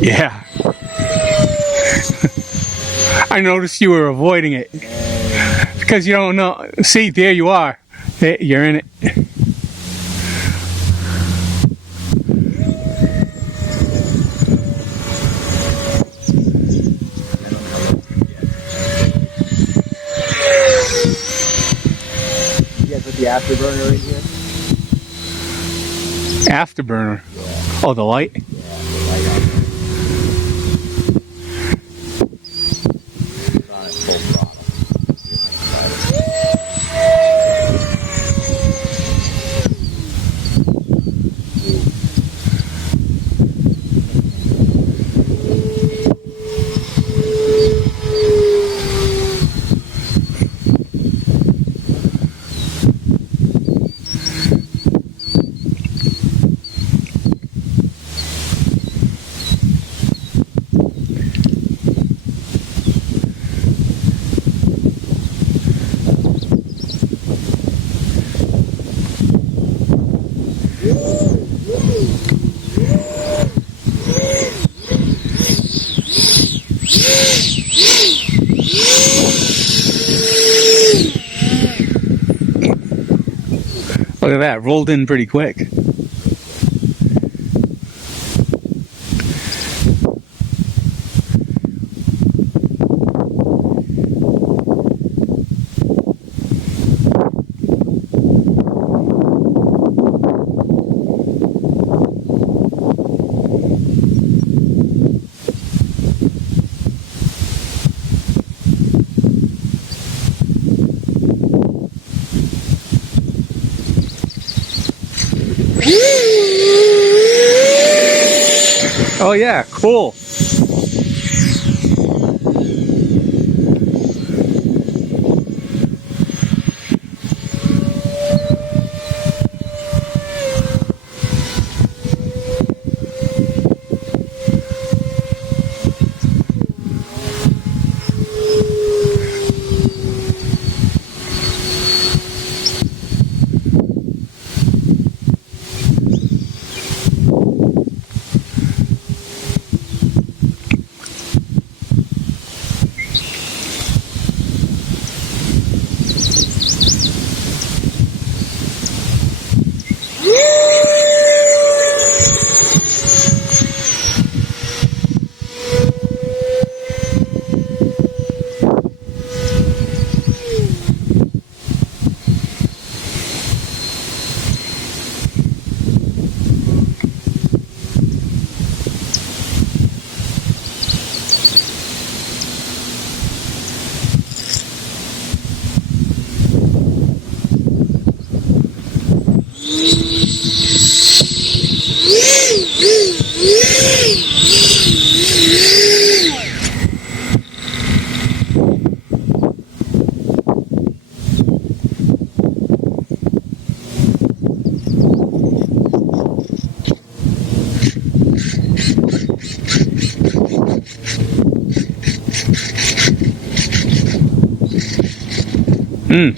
Yeah. I noticed you were avoiding it. Because you don't know. See, there you are. You're in it. You guys put the afterburner in here? Afterburner. Yeah. Oh, the light? Yeah, the light on there. It's on at full throttle. Look at that, rolled in pretty quick. Oh yeah, cool. Hmm.